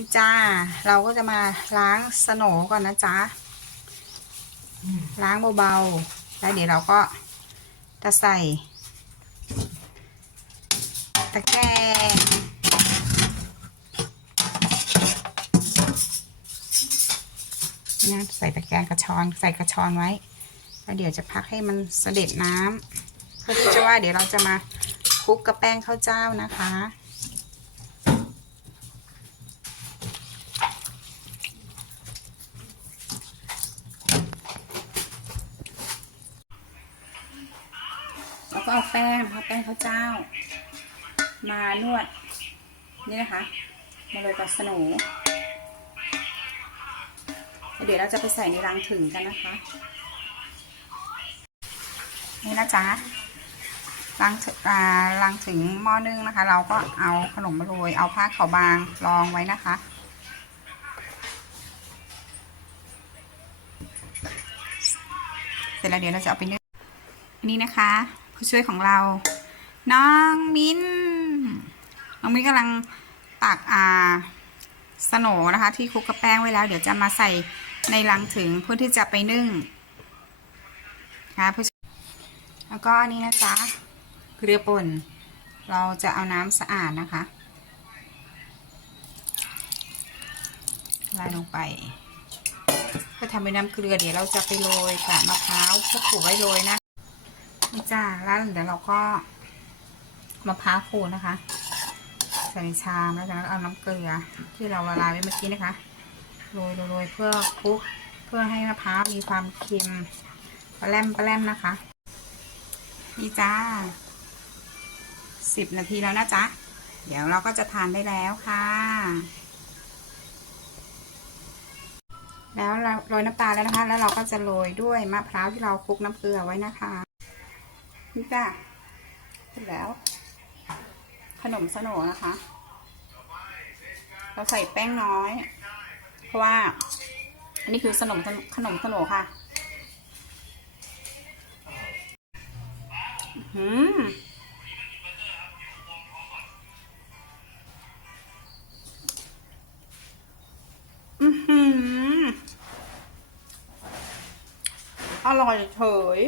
นี่จ้า เราก็จะมาล้างสโหนก่อนนะจ๊ะ ล้างเบาๆ แล้วเดี๋ยวเราก็จะใส่ ตะแกรงนะใส่ตะแกรงกระชอนใส่กระชอนไว้ แล้วเดี๋ยวจะพักให้มันเสด็จน้ำเพื่อที่จะว่าเดี๋ยวเราจะมาคลุกกับแป้งข้าวเจ้านะคะ ก็เอาแป้งเอาแป้งข้าวเจ้า มานวด นี่นะคะ มาเลยกับสนูเดี๋ยวเราจะไปใส่ในรังถึงกันนะคะ นี่นะจ๊ะรังถึงอ่ารังถึงหม้อนึ่งนะคะ เราก็เอาขนมมาโรย เอาผ้าขาวบางรองไว้นะคะ เสร็จแล้วเดี๋ยวเราจะเอาไปนึ่งนนี้นะคะ ผู้ช่วยของเรา น้องมิ้น น้องมิ้นกำลังตักอ่าสโหนนะคะ ที่คลุกกับแป้งไว้แล้ว เดี๋ยวจะมาใส่ในลังถึงเพื่อที่จะไปนึ่งนะคะผู้ช่วยแล้วก็อันนี้นะจ๊ะเกลือป่น เราจะเอาน้ำสะอาดนะคะลาลงไปเพื่อทำเป็นน้ำเกลือเดี๋ยวเราจะไปโรยกับมะพร้าวพวกขูไว้โรยนะ นี่จ้าแล้วเดี๋ยวเราก็มะพร้าวขูดนะคะ ใส่ในชามแล้วจากนั้นเอาน้ำเกลือ ที่เราละลายไว้เมื่อกี้นะคะโรยโรยโรยเพื่อคลุกเพื่อให้มะพร้าวมีความเค็มปลาแรมปลาแรมนะคะ นี่จ้าสิบนาทีแล้วนะจ๊ะ เดี๋ยวเราก็จะทานได้แล้วค่ะ แล้วเราโรยน้ำตาลแล้วนะคะ แล้วเราก็จะโรยด้วยมะพร้าวที่เราคลุกน้ำเกลือไว้นะคะ นี่จ้ะเสร็จแล้ว ขนมสโหนนะคะ เราใส่แป้งน้อย เพราะว่า อันนี้คือขนมขนมสโหนค่ะอืมอือหืออร่อยเฉย